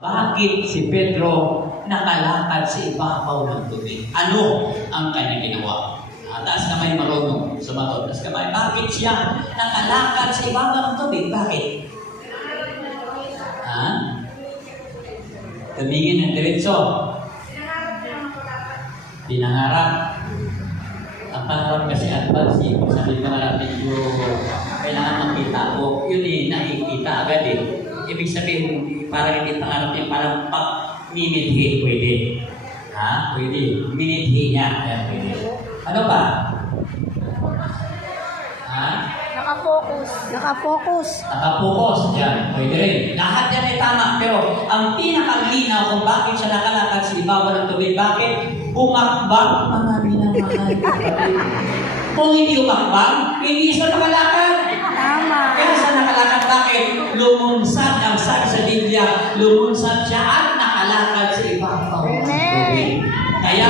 Bakit si Pedro nakalakad sa ibabaw ng tubig? Ano ang kanyang ginawa? Taas kamay marunong sumagot. Taas kamay. Bakit siya nakalakad sa ibabaw ng tubig? Bakit? Ha? Tumingin ng diretso. Pinangarap. Ang pangarap kasi advance, kung sabihin ka natin yung kailangan makita o yun nakikita agad eh. Ibig sabihin, parang hindi pangarap niya, parang pag-minidhi, pwede. Ha? Pwede. Minidhi niya. Ayan, pwede. Ano pa? Ha? Nakafocus. Nakafocus. Nakapokus. Yan. Pwede rin. Lahat yan ay tama. Pero ang pinakalinaw kung bakit siya nakalakad sa ibabaw ng tubig, bakit umakbang mga minamahal kapatid? Kung hindi umakbang, hindi siya nakalakad. Tama. Kaya siya nakalakad, bakit? Lumunsad ang sabi sa Biblia, lumunsad siya at nakalakad sa ibabaw ng tubig. Kaya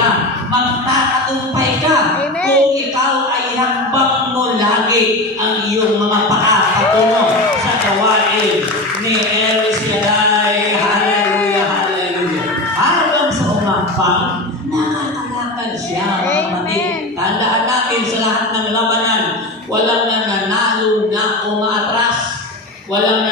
magtatagumpay ka. Amen. Kung ikaw ay hakbang mo lagi ang iyong mga paa patungo sa gawain ni El Shaddai. Hallelujah, hallelujah. Hanggang sa umakbang, nakakalakad siya, mga kapatid. Tandaan natin sa lahat ng labanan, walang nananalo na umaatras. Walang